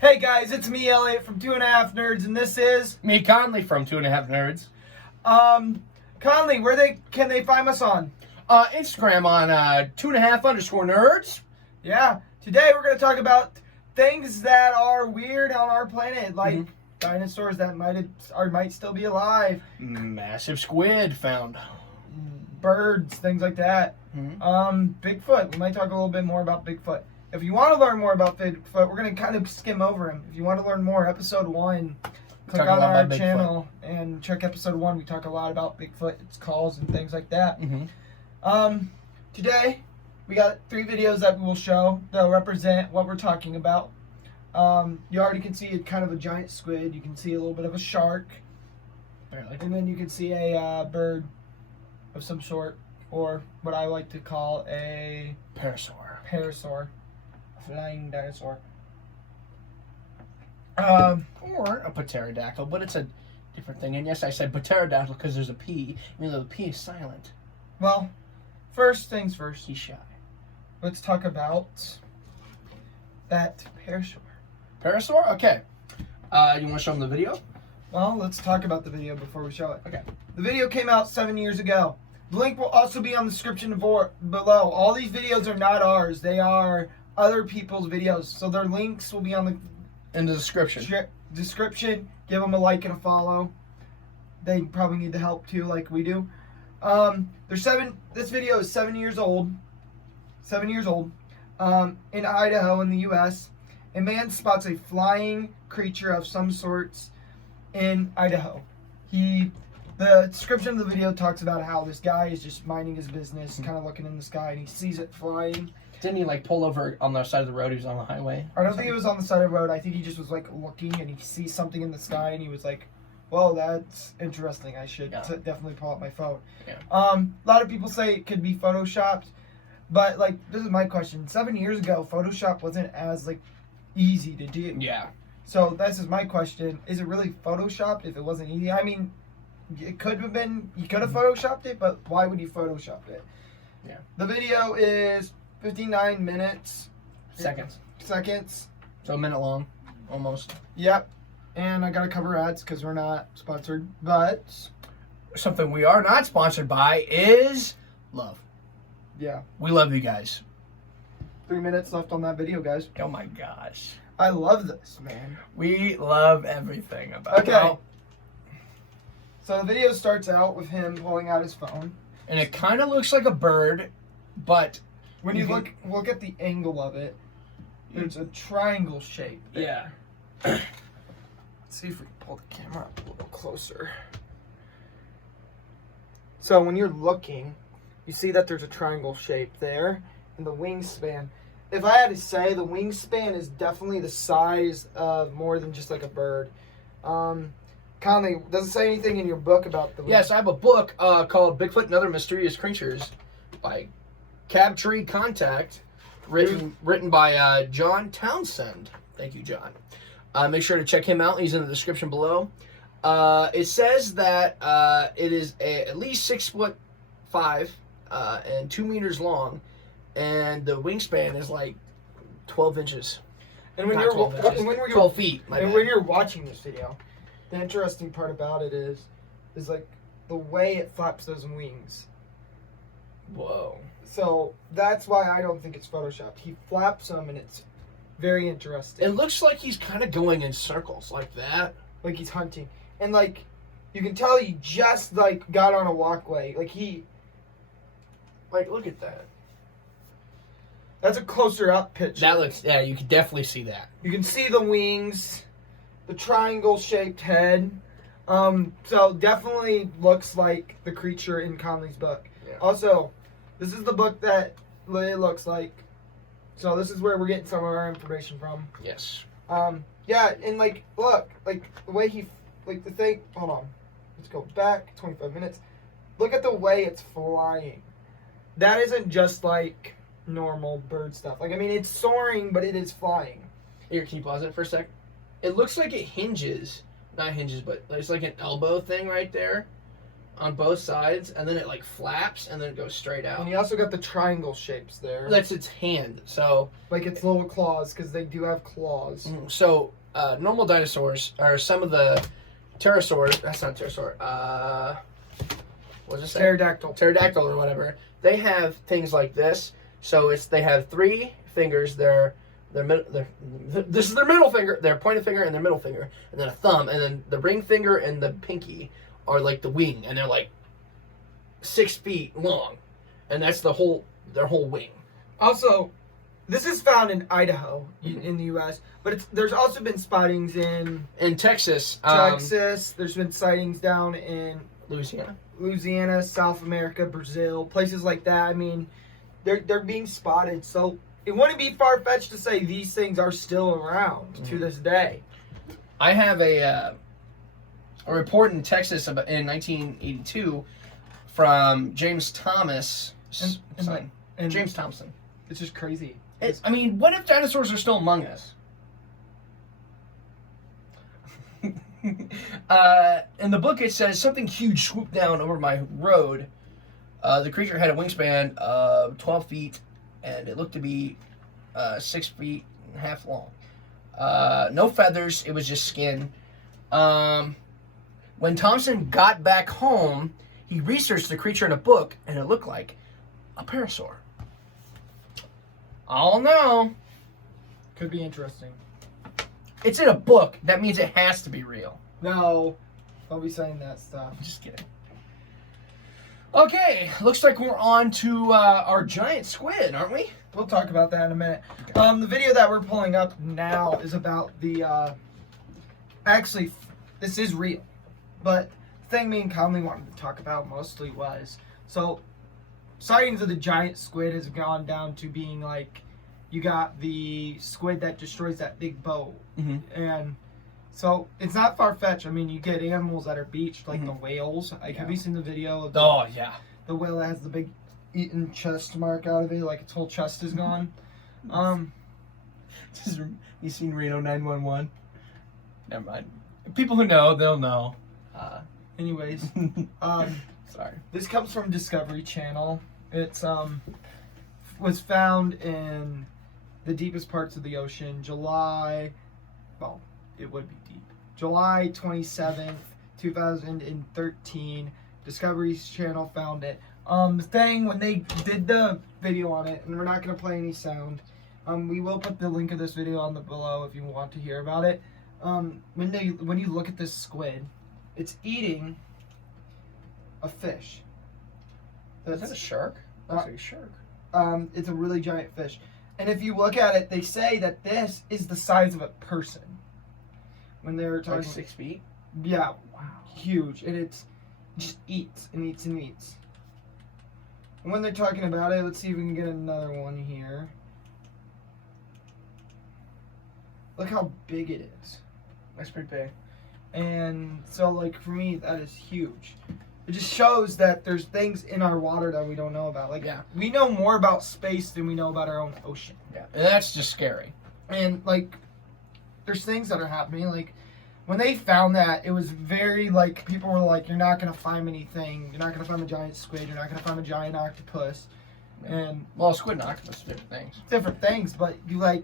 Hey guys, it's me, Elliot from 2.5 Nerds, and this is Me, Conley from 2.5 Nerds. Conley. Can they find us on? Instagram on 2.5_nerds. Yeah. Today we're gonna talk about things that are weird on our planet, like dinosaurs that might still be alive, Massive squid found. birds, things like that. Bigfoot. We might talk a little bit more about Bigfoot. If you want to learn more about Bigfoot, we're going to kind of skim over him. If you want to learn more, Episode-1, click on our channel and check Episode-1. We talk a lot about Bigfoot, its calls, and things like that. Today, we got 3 videos that we will show that will represent what we're talking about. You already can see kind of a giant squid. You can see a little bit of a shark. Barely. And then you can see a bird of some sort, or what I like to call a parasaur. Flying dinosaur. Or a pterodactyl, but it's a different thing. And yes, I said pterodactyl because there's a P, even though the P is silent. Well, first things first. He's shy. Let's talk about that parasaur. Parasaur? Okay. You want to show them the video? Well, let's talk about the video before we show it. Okay. The video came out 7 years ago. The link will also be on the description below. All these videos are not ours. They are other people's videos. So their links will be on In the description. Description. Give them a like and a follow. They probably need the help too, like we do. This video is 7 years old. 7 years old. In Idaho, in the U.S., a man spots a flying creature of some sorts in Idaho. The description of the video talks about how this guy is just minding his business, kind of looking in the sky, and he sees it flying. Didn't he pull over on the side of the road? He was on the highway. I don't think it was on the side of the road. I think he just was looking, and he sees something in the sky, and he was like, "Whoa, that's interesting. I should definitely pull out my phone." Yeah. A lot of people say it could be photoshopped, but this is my question. 7 years ago, Photoshop wasn't as easy to do. Yeah. So this is my question: is it really photoshopped if it wasn't easy? I mean, it could have been. You could have photoshopped it, but why would you photoshop it? Yeah. The video is 59 minutes. Seconds. So a minute long, almost. Yep. And I gotta cover ads because we're not sponsored, but something we are not sponsored by is love. Yeah. We love you guys. 3 minutes left on that video, guys. Oh my gosh. I love this, man. We love everything about it. Okay. So the video starts out with him pulling out his phone. And it kind of looks like a bird, but when you look at the angle of it, there's a triangle shape there. Yeah. Let's see if we can pull the camera up a little closer. So when you're looking, you see that there's a triangle shape there, and the wingspan. If I had to say, the wingspan is definitely the size of more than just a bird. Conley, does it say anything in your book about the wingspan? Yes, I have a book called Bigfoot and Other Mysterious Creatures by Cabtree Contact, written by John Townsend. Thank you, John. Make sure to check him out. He's in the description below. It says that it is at least 6'5" and 2 meters long, and the wingspan is 12 inches. And when 12 feet. And when you're watching this video, the interesting part about it is the way it flaps those wings. Whoa. So that's why I don't think it's photoshopped. He flaps them, and it's very interesting. It looks like he's kind of going in circles like that. Like he's hunting. And you can tell he just got on a walkway. Look at that. That's a closer up picture. That looks, yeah, you can definitely see that. You can see the wings, the triangle shaped head. So definitely looks like the creature in Conley's book. Yeah. Also, this is the book that it looks like. So this is where we're getting some of our information from. Yes. Yeah, and look, the way he, the thing, hold on. Let's go back 25 minutes. Look at the way it's flying. That isn't just normal bird stuff. I mean, it's soaring, but it is flying. Here, can you pause it for a sec? It looks like it hinges. Not hinges, but it's like an elbow thing right there. on both sides, and then it like flaps, and then it goes straight out. And you also got the triangle shapes there. That's its hand. So like its little claws, because they do have claws. So normal dinosaurs are some of the pterosaurs. That's not pterosaur. What's it say? Pterodactyl. Pterodactyl or whatever. They have things like this. So they have 3 fingers. This is their middle finger, their pointed finger, and their middle finger, and then a thumb, and then the ring finger and the pinky are like the wing, and they're like 6 feet long, and that's their whole wing. Also, this is found in Idaho, in the U.S., but there's also been sightings in Texas. Texas. There's been sightings down in Louisiana, South America, Brazil, places like that. I mean, they're being spotted, so it wouldn't be far-fetched to say these things are still around to this day. I have a report in Texas in 1982 from James Thomas. James Thompson. It's just crazy. I mean, what if dinosaurs are still among us? In the book, it says something huge swooped down over my road. The creature had a wingspan of 12 feet, and it looked to be 6 feet and a half long. No feathers, it was just skin. When Thompson got back home, he researched the creature in a book, and it looked like a parasaur. I don't know. Could be interesting. It's in a book. That means it has to be real. No, don't be saying that stuff. I'm just kidding. Okay, looks like we're on to our giant squid, aren't we? We'll talk about that in a minute. The video that we're pulling up now is about the, actually, this is real, but the thing me and Conley wanted to talk about mostly was, so, sightings of the giant squid has gone down to being like, you got the squid that destroys that big boat, and so it's not far-fetched. I mean, you get animals that are beached, like the whales. Have you seen the video of the whale that has the big eaten chest mark out of it, like its whole chest is gone? You seen Reno 911? Never mind. People who know, they'll know. Anyways, sorry. This comes from Discovery Channel. It's was found in the deepest parts of the ocean, July 27th, 2013. Discovery's Channel found it. The thing, when they did the video on it, and we're not going to play any sound, we will put the link of this video on the below if you want to hear about it. When you look at this squid, it's eating a fish. Is that a shark? That's like a shark. It's a really giant fish. And if you look at it, they say that this is the size of a person. When they were talking, like 6 feet? Yeah, wow, huge. And it just eats and eats and eats. And when they're talking about it, let's see if we can get another one here. Look how big it is. That's pretty big. And so, like, for me, that is huge. It just shows that there's things in our water that we don't know about. Like, we know more about space than we know about our own ocean. Yeah, and that's just scary. And, like, there's things that are happening. Like, when they found that, it was very, like, people were like, you're not going to find anything. You're not going to find a giant squid. You're not going to find a giant octopus. And well, squid and octopus are different things. Different things, but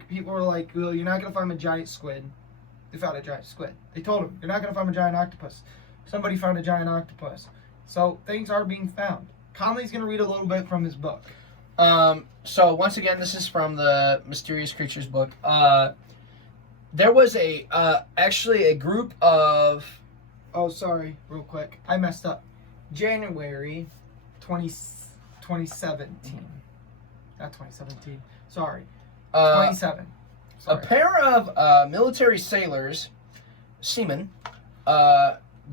people were like, well, you're not going to find a giant squid. They found a giant squid. They told him, you're not going to find a giant octopus. Somebody found a giant octopus. So things are being found. Conley's going to read a little bit from his book. So once again, this is from the Mysterious Creatures book. There was actually a group of... Oh, sorry, real quick. I messed up. January 2017. Not 2017. Sorry. 27. Sorry. A pair of military sailors, seamen,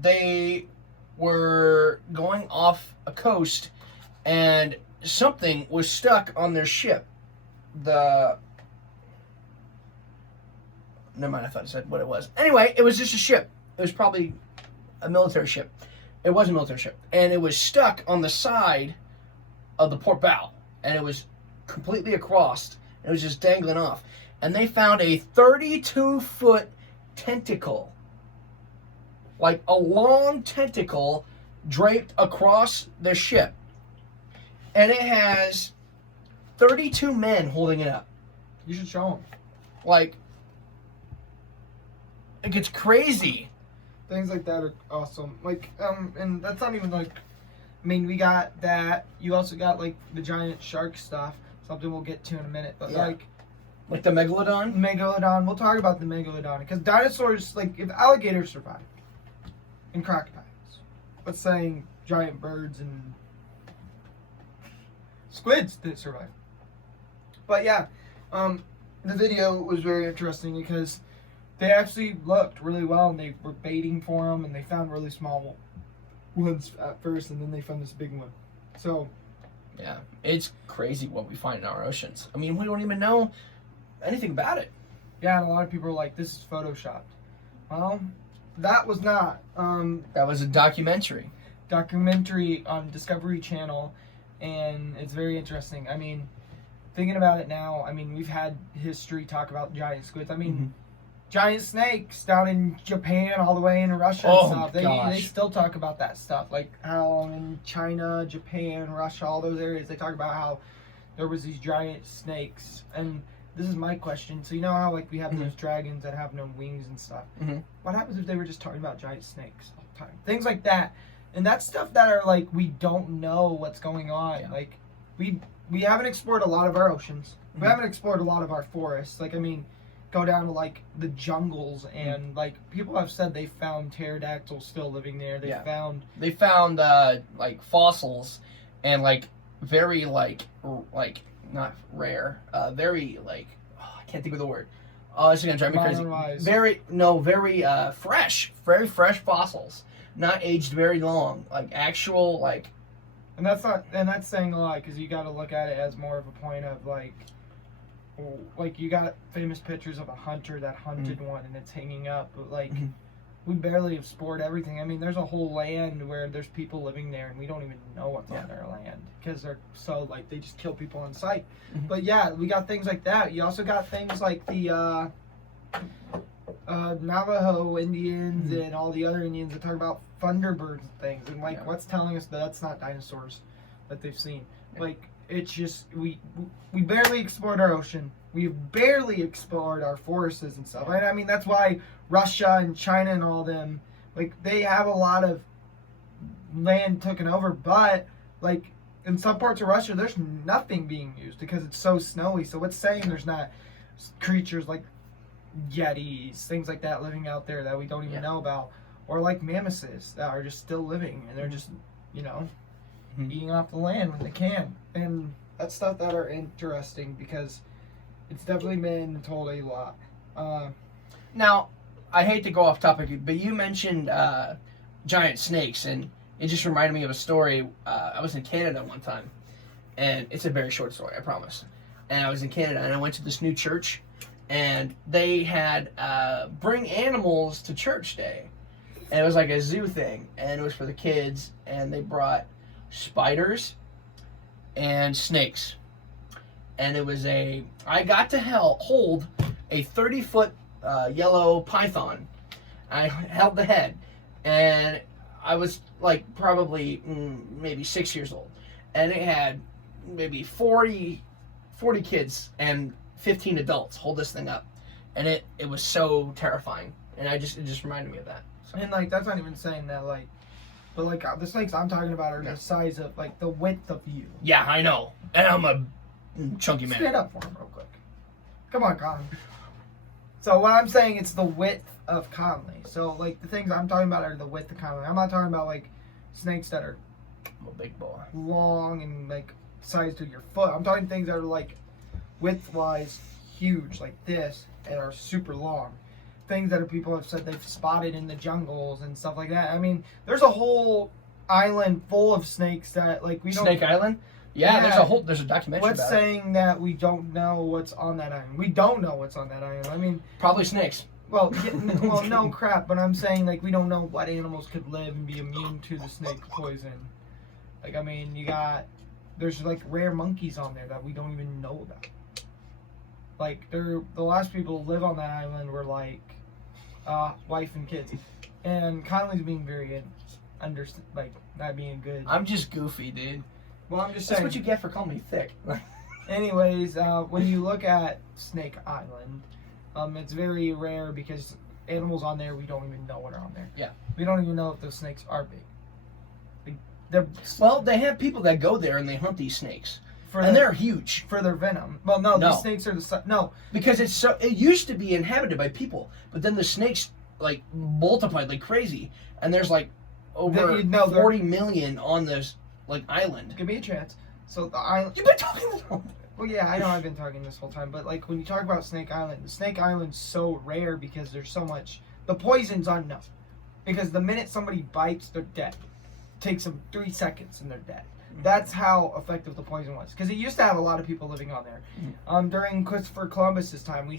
they were going off a coast, and something was stuck on their ship. Never mind, I thought I said what it was. Anyway, it was just a ship. It was probably a military ship. It was a military ship. And it was stuck on the side of the port bow. And it was completely across. It was just dangling off. And they found a 32-foot tentacle. Like a long tentacle draped across the ship, and it has 32 men holding it up. You should show them. Like, it gets crazy. Things like that are awesome. Like, and that's not even like, I mean, we got that. You also got like the giant shark stuff. Something we'll get to in a minute. But like the megalodon. Megalodon. We'll talk about the megalodon because dinosaurs, like, if alligators survive and crocodiles, let's say giant birds and squids didn't survive. But yeah, the video was very interesting because they actually looked really well and they were baiting for them and they found really small ones at first and then they found this big one. So yeah, it's crazy what we find in our oceans. I mean, we don't even know anything about it. yeah, and a lot of people are like, this is photoshopped. Well, that was not. That was a documentary On Discovery Channel, and it's very interesting. I mean, thinking about it now, I mean, we've had history talk about giant squids. I mean, giant snakes down in Japan all the way in Russia and stuff. They still talk about that stuff. Like how in China, Japan, Russia, all those areas, they talk about how there was these giant snakes. And this is my question. So you know how like we have those dragons that have no wings and stuff? What happens if they were just talking about giant snakes all the time? Things like that. And that's stuff that are like, we don't know what's going on. Yeah. Like we haven't explored a lot of our oceans. We haven't explored a lot of our forests. Like, I mean, go down to like the jungles and like people have said they found pterodactyls still living there. They found like fossils and like very like not rare, very like I can't think of the word. Oh, this is gonna drive me crazy. Very fresh fossils, not aged very long, like actual like. And that's saying a lot because you got to look at it as more of a point of like you got famous pictures of a hunter that hunted one and it's hanging up, but like we barely have explored everything. I mean, there's a whole land where there's people living there and we don't even know what's on their land because they're so like they just kill people on sight. But yeah, we got things like that. You also got things like the Navajo Indians and all the other Indians that talk about thunderbirds and things, and like what's telling us that that's not dinosaurs that they've seen. Like it's just we barely explored our ocean. We've barely explored our forests and stuff. And I mean that's why Russia and China and all them, like they have a lot of land taken over, but like in some parts of Russia there's nothing being used because it's so snowy. So it's saying there's not creatures like yetis, things like that living out there that we don't even know about, or like mammoths that are just still living and they're just, you know, eating off the land when they can. And that's stuff that are interesting because it's definitely been told a lot. Now, I hate to go off topic, but you mentioned giant snakes, and it just reminded me of a story. I was in Canada one time, and it's a very short story, I promise. And I was in Canada, and I went to this new church, and they had bring animals to church day. And it was like a zoo thing, and it was for the kids, and they brought spiders and snakes. And it was I got to hold a 30-foot yellow python. I held the head, and I was like probably maybe 6 years old. And it had maybe 40 kids and 15 adults hold this thing up. And it was so terrifying. And it just reminded me of that. So. And like that's not even saying that like, but like the snakes I'm talking about are the size of like the width of you. Yeah, I know. And I'm a chunky man. Stand up for him real quick. Come on, Con. So what I'm saying, it's the width of Conley. So like the things I'm talking about are the width of Conley. I'm not talking about like snakes that are I'm a big boy. long and like size to your foot. I'm talking things that are like width-wise huge, like this, and are super long. Things that people have said they've spotted in the jungles and stuff like that. I mean, there's a whole island full of snakes that like we don't. Snake Island? Yeah, there's a documentary What's about saying that we don't know what's on that island? We don't know what's on that island. I mean, probably snakes. Well, no crap, but I'm saying like we don't know what animals could live and be immune to the snake poison. Like I mean, there's like rare monkeys on there that we don't even know about. Like the last people to live on that island were like wife and kids, and Conley's being very not being good. I'm just goofy, dude. Well, I'm just That's saying. what you get for calling me thick. Anyways, when you look at Snake Island, it's very rare because animals on there we don't even know what are on there. Yeah. We don't even know if those snakes are big. Well, they have people that go there and they hunt these snakes, and they're huge for their venom. Well, no, these snakes are because it used to be inhabited by people, but then the snakes like multiplied like crazy, and there's like over 40 million on this like island. Give me a chance. So the island. You've been talking this whole time. Well, yeah, I know I've been talking this whole time, but like when you talk about Snake Island, Snake Island's so rare because there's so much. The poison's unknown, because the minute somebody bites, they're dead. It takes them 3 seconds and they're dead. That's how effective the poison was. Because it used to have a lot of people living on there. During Christopher Columbus's time,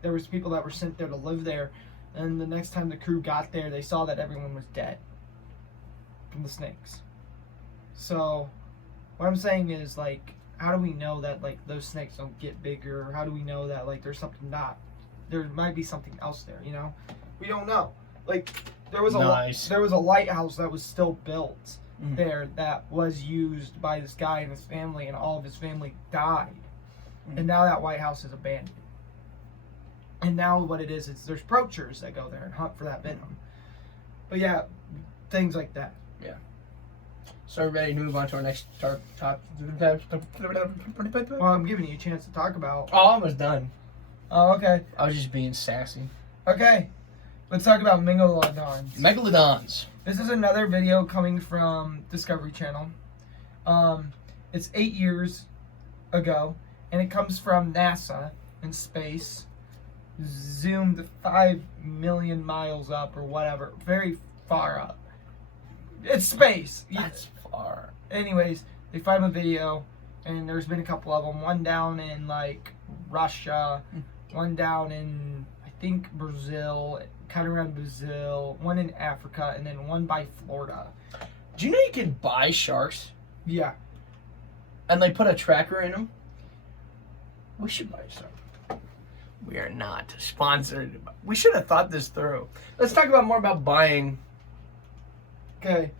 there was people that were sent there to live there, and the next time the crew got there, they saw that everyone was dead from the snakes. So, what I'm saying is, like, how do we know that, like, those snakes don't get bigger? Or how do we know that, like, there's something there might be something else there, you know? We don't know. Like, there was a lighthouse that was still built there that was used by this guy and his family, and all of his family died. And now that White House is abandoned. And now what it is there's poachers that go there and hunt for that venom. But yeah, things like that. Yeah. So are we ready to move on to our next top? Well, I'm giving you a chance to talk about. Oh, I'm almost done. Oh, okay. I was just being sassy. Okay. Let's talk about megalodons. Megalodons. This is another video coming from Discovery Channel. It's 8 years ago, and it comes from NASA in space, zoomed 5 million miles up or whatever, very far up. It's space. That's far. Anyways, they found a video, and there's been a couple of them. One down in like Russia, one down in I think Brazil, kind of around Brazil, one in Africa, and then one by Florida. Do you know you can buy sharks? Yeah. And they put a tracker in them? We should buy a shark. We are not sponsored. We should have thought this through. Let's talk more about buying. Okay.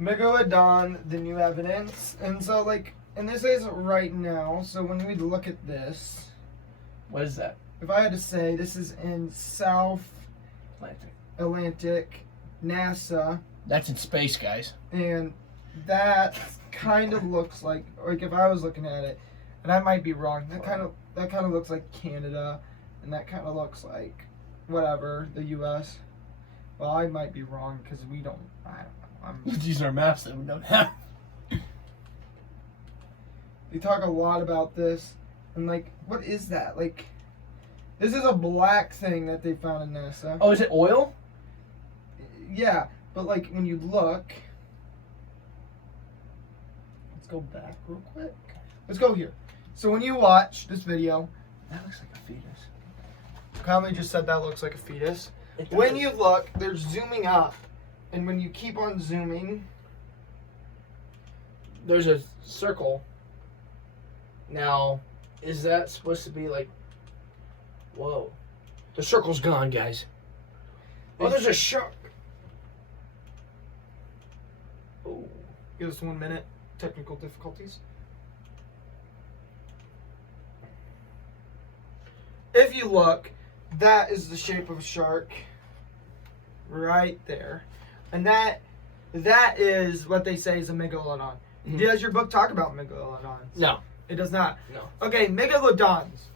Megalodon, the new evidence. And so, like, and this is right now, so when we look at this. What is that? If I had to say, this is in South Atlantic, NASA. That's in space, guys. And that kind of looks like if I was looking at it, and I might be wrong, that kind of looks like Canada, and that kind of looks like whatever, the U.S. Well, I might be wrong because we don't. I don't know. These are maps that we don't have. They talk a lot about this, and like, what is that? Like, this is a black thing that they found in NASA. Oh, is it oil? Yeah, but like when you look, let's go back real quick. Let's go here. So when you watch this video, That looks like a fetus. Conley just said that looks like a fetus. When you look, they're zooming up, and when you keep on zooming, there's a circle. Now, is that supposed to be like? Whoa, the circle's gone, guys. Oh, there's a shark. Oh, give us 1 minute. Technical difficulties. If you look, that is the shape of a shark right there. And that is what they say is a megalodon. Mm-hmm. Does your book talk about megalodons? No. It does not? No. Okay, megalodons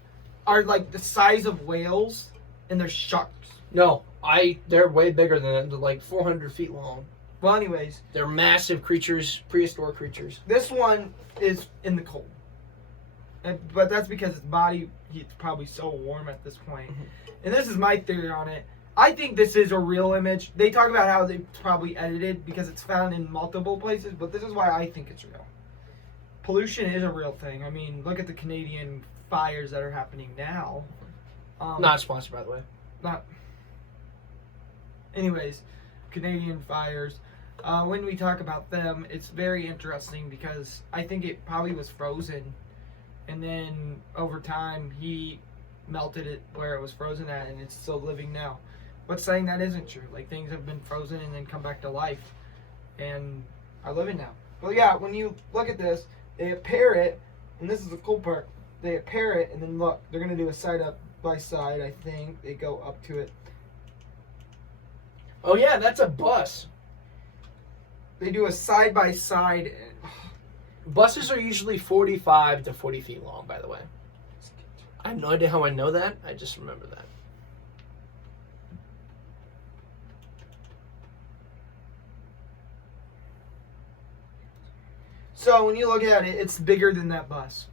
are like the size of whales, and they're sharks. No, they're way bigger than that. They're like 400 feet long. Well, anyways. They're massive creatures, prehistoric creatures. This one is in the cold. But that's because its body, it's probably so warm at this point. Mm-hmm. And this is my theory on it. I think this is a real image. They talk about how they probably edited because it's found in multiple places, but this is why I think it's real. Pollution is a real thing. I mean, look at the Canadian fires that are happening now. Not sponsored, by the way. Not. Anyways, Canadian fires. When we talk about them, it's very interesting because I think it probably was frozen. And then over time, he melted it where it was frozen at, and it's still living now. But saying that isn't true. Like, things have been frozen and then come back to life. and are living now. But yeah, when you look at this, they pair it, and this is the cool part. They pair it, and then look, they're gonna do a side up by side. I think they go up to it. Oh yeah, that's a bus. They do a side by side. Buses are usually 45 to 40 feet long, by the way. I have no idea how I know that. I just remember that. So when you look at it, it's bigger than that bus.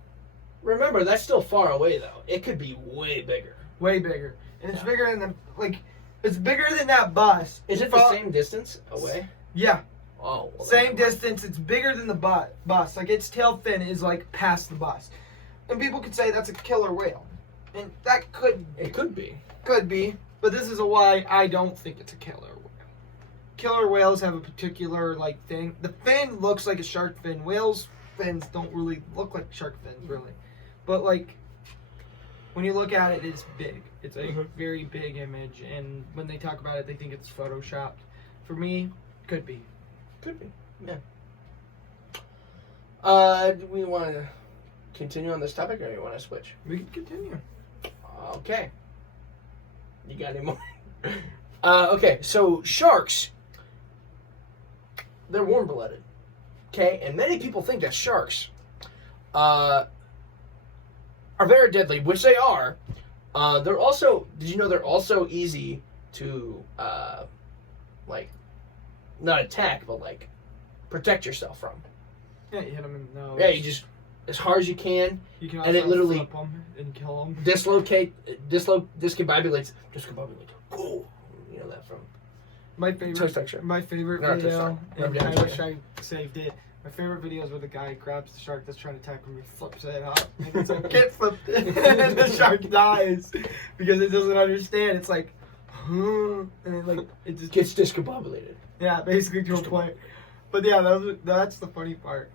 Remember, that's still far away, though. It could be way bigger. Way bigger. And it's bigger than it's bigger than that bus. Is it the same distance away? Yeah. Oh. Well, Same distance. It's bigger than the bus. Like, its tail fin is, like, past the bus. And people could say that's a killer whale. And that could... It could be. Could be. But this is why I don't think it's a killer whale. Killer whales have a particular, like, thing. The fin looks like a shark fin. Whales' fins don't really look like shark fins, really. But, like, when you look at it, it's big. It's a very big image. And when they talk about it, they think it's photoshopped. For me, could be. Could be. Yeah. Do we want to continue on this topic, or do you want to switch? We can continue. Okay. You got any more? Okay, so sharks, they're warm-blooded. Okay, and many people think that sharks are very deadly, which they are. They're also, did you know they're also easy to, like, not attack, but, like, protect yourself from? Yeah, you hit them in the nose. Yeah, you just, as hard as you can, You can and it literally flip them and kill them. discombobulates. Oh, you know that from My Toast Texture. My favorite No, video, Toast and Texture. I wish I saved it. My favorite video is where the guy grabs the shark that's trying to attack him and flips it up. And it's like, get flipped. And the shark dies because it doesn't understand. It's like, and it just Gets discombobulated. yeah, basically to a point. But yeah, that's the funny part.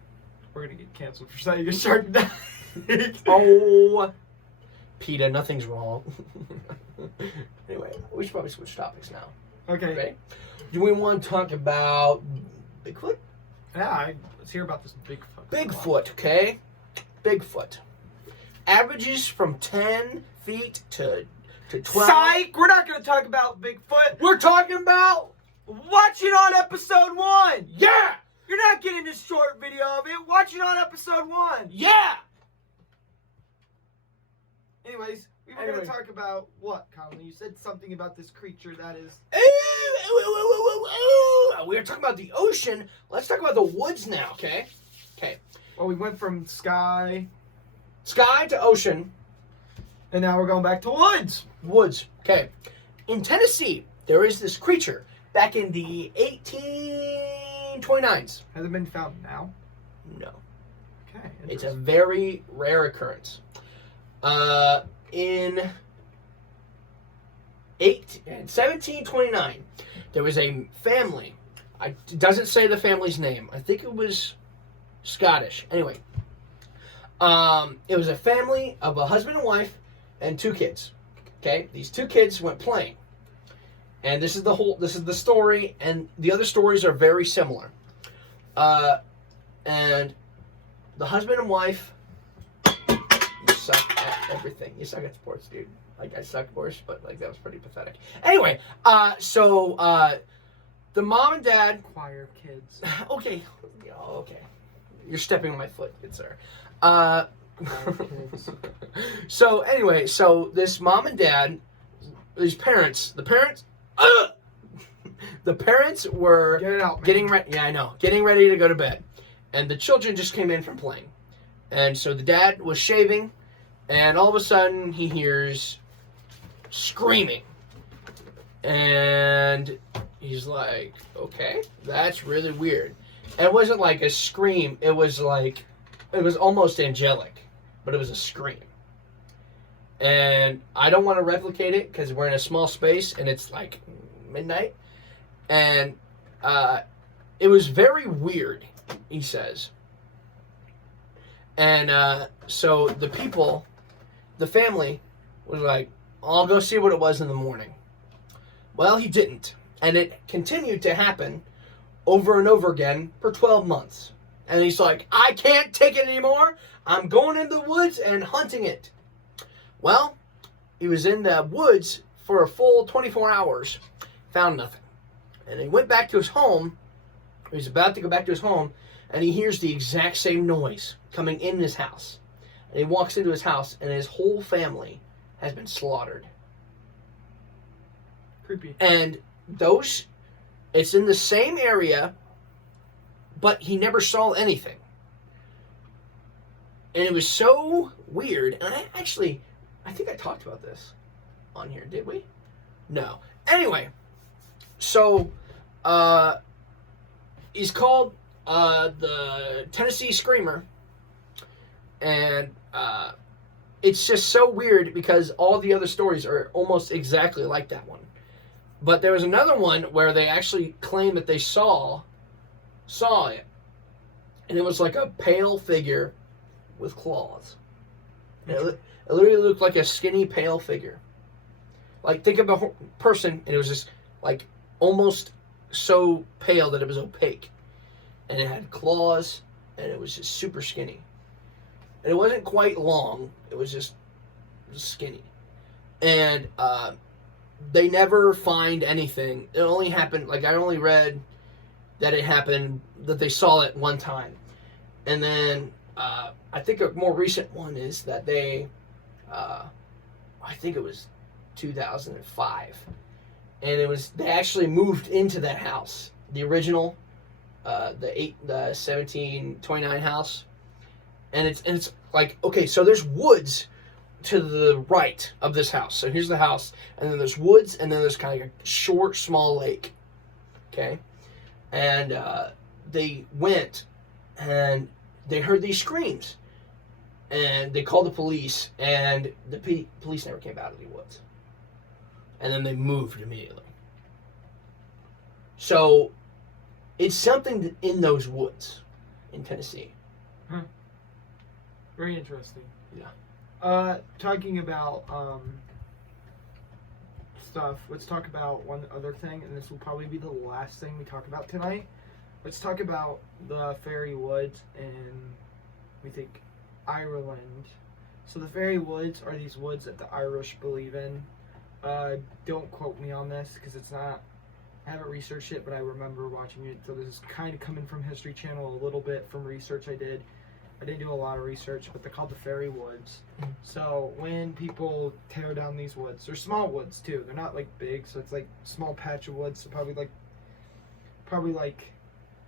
We're gonna get canceled for saying a shark died. Oh, PETA, nothing's wrong. Anyway, we should probably switch topics now. Okay. Ready? Do we want to talk about Bigfoot? Yeah, let's hear about this Bigfoot. Bigfoot, okay? Bigfoot. Averages from 10 feet to 12. Psych! We're not gonna talk about Bigfoot. We're talking about... Watch it on episode 1. Yeah! You're not getting a short video of it. Watch it on episode 1. Yeah! Anyways, we were going to talk about what, Colin? You said something about this creature that is... We were talking about the ocean. Let's talk about the woods now, okay? Okay. Well, we went from sky, Sky to ocean. and now we're going back to woods. Woods. Okay. In Tennessee, there is this creature back in the 1829s. Has it been found now? No. Okay. It's a very rare occurrence. In 1729, there was a family. It doesn't say the family's name. I think it was Scottish. Anyway, it was a family of a husband and wife and 2 kids. Okay, these 2 kids went playing, and this is the story, and the other stories are very similar. And the husband and wife, you suck at everything. You suck at sports, dude. Like, I suck worse, but, like, that was pretty pathetic. Anyway, the mom and dad... Choir kids. Okay. Okay. You're stepping on my foot, good sir. So, anyway, this mom and dad, the parents were Get it out, man. getting ready. Yeah, I know. Getting ready to go to bed. And the children just came in from playing. And so the dad was shaving, and all of a sudden he hears screaming. And he's like, okay, that's really weird. And it wasn't like a scream. It was almost angelic, but it was a scream. And I don't want to replicate it because we're in a small space and it's like midnight. And it was very weird, he says. And so the family was like, I'll go see what it was in the morning. Well, he didn't. And it continued to happen over and over again for 12 months. And he's like, I can't take it anymore. I'm going into the woods and hunting it. Well, he was in the woods for a full 24 hours, found nothing. And he went back to his home. He was about to go back to his home, and he hears the exact same noise coming in his house. And he walks into his house, and his whole family has been slaughtered. Creepy. And it's in the same area, but he never saw anything. And it was so weird. And I think I talked about this on here, did we? No. Anyway, so he's called the Tennessee Screamer. And it's just so weird because all the other stories are almost exactly like that one. But there was another one where they actually claimed that they saw it. And it was like a pale figure with claws. It literally looked like a skinny, pale figure. Like, think of a person, and it was just, like, almost so pale that it was opaque. And it had claws, and it was just super skinny. And it wasn't quite long. It was just skinny. And they never find anything. It only happened, like, I only read that it happened, that they saw it one time. And then I think a more recent one is that they, I think it was 2005. And they actually moved into that house. The original, the 1729 house. And it's like, okay, so there's woods to the right of this house. So here's the house, and then there's woods, and then there's kind of like a short, small lake. Okay? And they went, and they heard these screams. And they called the police, and the police never came out of the woods. And then they moved immediately. So, it's something in those woods in Tennessee. Very interesting. Yeah. Talking about stuff, let's talk about one other thing, and this will probably be the last thing we talk about tonight. Let's talk about the fairy woods in, we think, Ireland. So the fairy woods are these woods that the Irish believe in. Don't quote me on this because it's not, I haven't researched it, but I remember watching it. So this is kind of coming from History Channel a little bit from research I did. I didn't do a lot of research, but they're called the fairy woods. So when people tear down these woods, they're small woods too. They're not like big, so it's like a small patch of woods. So probably like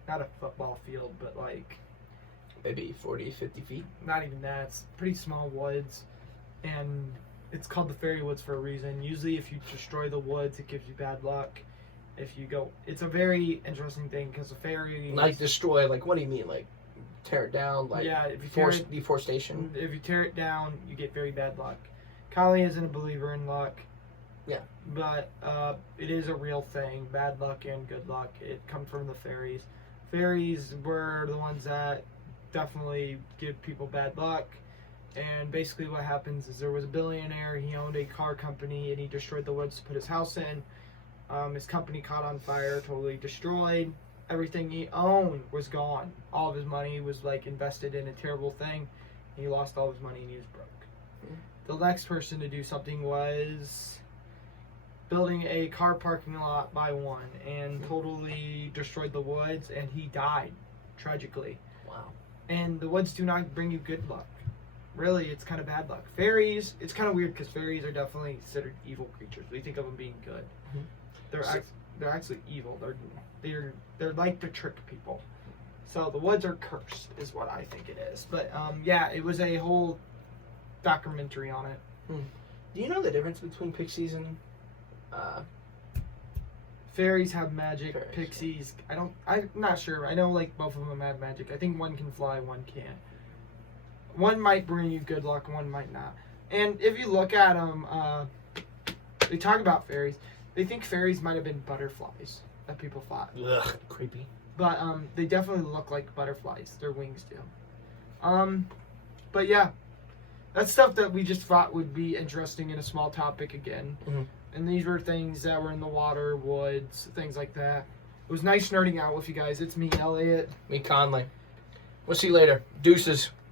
not a football field, but like maybe 40, 50 feet. Not even that. It's pretty small woods, and it's called the fairy woods for a reason. Usually, if you destroy the woods, it gives you bad luck. If you go, it's a very interesting thing because the fairy destroy. Like, what do you mean? Like, tear it down? Like, yeah, if you deforestation. If you tear it down, you get very bad luck. Kylie isn't a believer in luck. Yeah. But it is a real thing. Bad luck and good luck. It comes from the fairies. Fairies were the ones that definitely give people bad luck. And basically what happens is there was a billionaire. He owned a car company and he destroyed the woods to put his house in. His company caught on fire, totally destroyed. Everything he owned was gone. All of his money was like invested in a terrible thing. He lost all his money and he was broke. The next person to do something was building a car parking lot by one and totally destroyed the woods, and he died tragically. Wow. And the woods do not bring you good luck. Really, it's kind of bad luck. Fairies, it's kind of weird because fairies are definitely considered evil creatures. We think of them being good. They're actually evil. They're like to trick people. So the woods are cursed, is what I think it is. But yeah, it was a whole documentary on it. Do you know the difference between pixies and fairies? Have magic. Fairies. Pixies, I'm not sure. I know like both of them have magic. I think one can fly, one can't. One might bring you good luck, one might not. And if you look at them, they talk about fairies. They think fairies might have been butterflies that people thought. Ugh, creepy. But they definitely look like butterflies. Their wings do. But yeah, that's stuff that we just thought would be interesting in a small topic again. And these were things that were in the water, woods, things like that. It was nice nerding out with you guys. It's me, Elliot. Me, Conley. We'll see you later. Deuces.